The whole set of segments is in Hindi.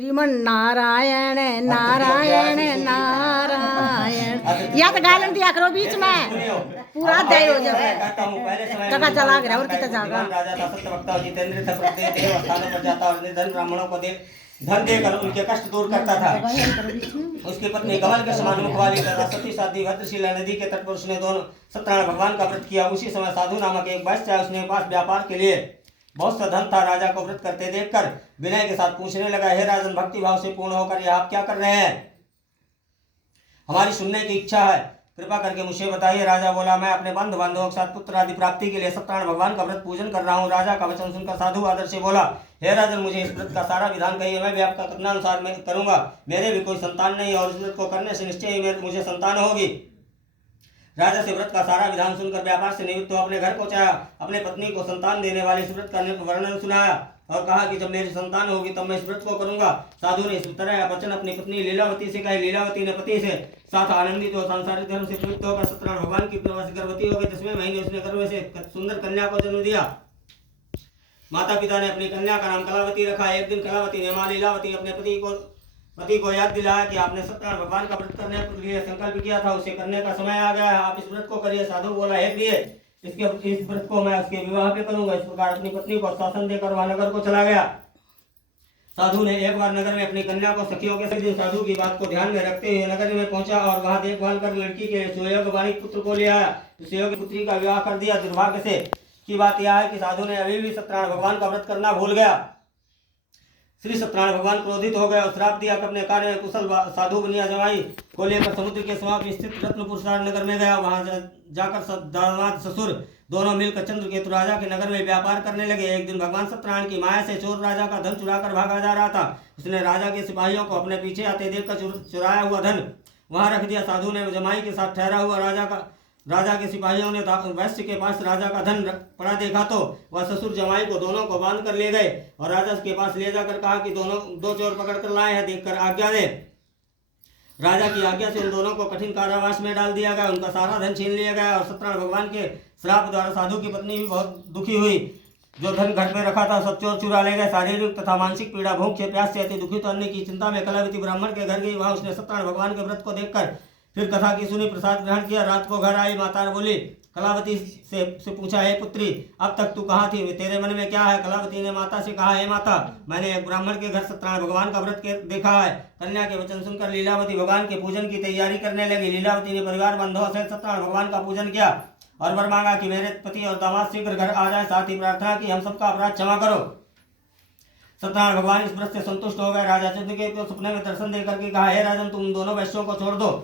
श्रीमन नारायण नारायण नारायण। या तो गालन दिया करो बीच में, पूरा अध्याय हो जाए। टका चला गया और कितना जाएगा। राजा था सत्यवक्ता जितेंद्र था, प्रत्येक देव स्थानों पर जाता और निर्धन ब्राह्मणों को धन देकर उनके कष्ट दूर करता था। उसकी पत्नी कमल के समान मुख वाली तथा सती साध्वी भद्रशिला नदी के तट पर उसने दोनों सत्यनारायण भगवान का व्रत किया। उसी समय साधु नामक एक वैश्य आया, उसने पास व्यापार के लिए बहुत सा धन था। राजा को व्रत करते देखकर विनय के साथ पूछने लगा, हे राजन, भक्ति भाव से पूर्ण होकर यह आप क्या कर रहे हैं? हमारी सुनने की इच्छा है, कृपा करके मुझे बताइए। राजा बोला, मैं अपने बंधु बांधवों के साथ पुत्र आदि प्राप्ति के लिए सत्यनारायण भगवान का व्रत पूजन कर रहा हूँ। राजा का वचन सुनकर साधु आदर से बोला, हे राजन, मुझे इस व्रत का सारा विधान कहिए, मैं भी आपका कथनानुसार मैं करूंगा। मेरे भी कोई संतान नहीं और इस व्रत को करने से निश्चय ही मुझे संतान होगी। राजा से व्रत का सारा विधान सुनकर व्यापार से निवृत्त अपने घर पहुंचाया। अपने पत्नी को संतान देने वाले इस व्रत का वर्णन सुनाया और कहा कि जब मेरी संतान होगी तब मैं इस व्रत को करूंगा। साधु ने इस तरह वचन अपनी पत्नी लीलावती से कहे। लीलावती ने पति से साथ आनंदित हो सांसारिक धर्म से प्रवृत्त होकर सत्यनारायण भगवान की कृपा से गर्भवती हो गई। 10वें महीने उसने गर्भ से सुंदर कन्या को जन्म दिया। माता पिता ने अपनी कन्या का नाम कलावती रखा। एक दिन कलावती ने मां लीलावती अपने पति को याद दिलाया कि आपने सत्यनारायण भगवान का व्रत करने के लिए संकल्प किया था, उसे करने का समय आ गया है, आप इस व्रत को करिए। साधु बोला, हे प्रिय, इस व्रत को मैं उसके विवाह पे करूंगा। इस प्रकार अपनी पत्नी को शासन देकर वह नगर को चला गया। साधु ने एक बार नगर में अपनी कन्या को सखियों के दिन साधु की बात को ध्यान में रखते हुए नगर में पहुंचा और वहां देखभाल कर लड़की के सुयोग्य वाणिक पुत्र को ले आया। सुयोग्य पुत्री का विवाह कर दिया। दुर्भाग्य से की बात यह है कि साधु ने अभी भी सत्यनारायण भगवान का व्रत करना भूल गया। श्री सत्यनारायण भगवान क्रोधित हो गए और श्राप दिया कि अपने कार्य में कुशल साधु बनिया जमाई को लेकर समुद्र के समाप स्थित रत्नपुर नगर में गया। वहां जाकर दामाद ससुर दोनों मिलकर चंद्रकेतु राजा के नगर में व्यापार करने लगे। एक दिन भगवान सत्यनारायण की माया से चोर राजा का धन चुराकर भागा जा रहा था। उसने राजा के सिपाहियों को अपने पीछे आते देखकर चुराया हुआ धन वहां रख दिया। साधु ने जमाई के साथ ठहरा हुआ राजा के सिपाहियों ने वैश्य के पास राजा का धन पड़ा देखा तो वह ससुर जमाई को दोनों को बांध कर ले गए और राजा के पास ले जाकर कहा कि दो चोर पकड़ कर लाए हैं, देखकर आज्ञा दे। राजा की आज्ञा से उन दोनों को कठिन कारावास में डाल दिया गया। उनका सारा धन छीन लिया गया और सत्यनारायण भगवान के श्राप द्वारा साधु की पत्नी भी बहुत दुखी हुई। जो धन घर में रखा था सब चोर चुरा ले गए। शारीरिक तथा मानसिक पीड़ा, भूख से, प्यास से अति दुखित होने की चिंता में कलावती ब्राह्मण के घर गई। वहां उसने सत्यनारायण भगवान के व्रत को देखकर फिर कथा की सुनी, प्रसाद ग्रहण किया। रात को घर आई। माता बोली, कलावती से पूछा, हे पुत्री, अब तक तू कहाँ थी? तेरे मन में क्या है? कलावती ने माता से कहा, हे माता, मैंने एक ब्राह्मण के घर सत्यनारायण भगवान का व्रत देखा है। कन्या के वचन सुनकर लीलावती भगवान के पूजन की तैयारी करने लगी। लीलावती ने परिवार बंधुओं से सत्यनारायण भगवान का पूजन किया और वर मांगा कि मेरे पति और दामाद शीघ्र घर आ जाए। साथ ही प्रार्थना की, हम सबका अपराध क्षमा करो। सत्यनारायण भगवान इस व्रत से संतुष्ट हो गए। राजा चंद्रकेतु को सपने में दर्शन देकर के कहा, हे राजन, तुम दोनों वैश्यों को छोड़ दो।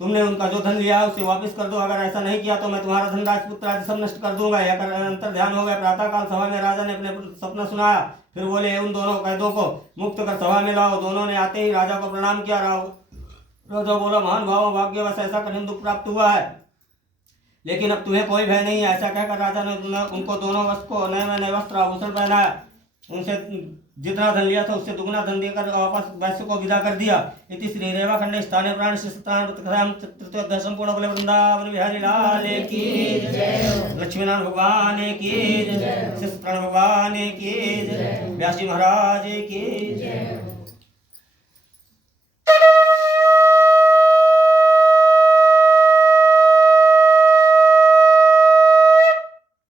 तुमने उनका जो धन लिया है उसे वापस कर दो। अगर ऐसा नहीं किया तो मैं तुम्हारा धन, राजपुत्र आदि सब नष्ट कर दूंगा। यह अंतर ध्यान हो गया। प्रातःकाल सभा में राजा ने अपने सपना सुनाया। फिर बोले, उन दोनों कैदों को मुक्त कर सभा में लाओ। दोनों ने आते ही राजा को प्रणाम किया। राजा बोला, महान भाव, भाग्यवश ऐसा कठिन दुख प्राप्त हुआ है, लेकिन अब तुम्हें कोई भय नहीं है। ऐसा कहकर राजा ने उनको दोनों वस्त्र को नए वस्त्र आभूषण पहनाया। उनसे जितना धन लिया था उससे दुगुना धन देकर वापस वैश्य को विदा कर दिया। इति श्री रेवाखंड स्थाने प्राण श्री सत्यनारायण कथायां तृतीयोध्याय संपूर्ण बोले वृंदावन बिहारी लाल की जय, लक्ष्मीनारायण भगवान की जय, सत्यनारायण भगवान की जय, व्यास जी महाराज की जय।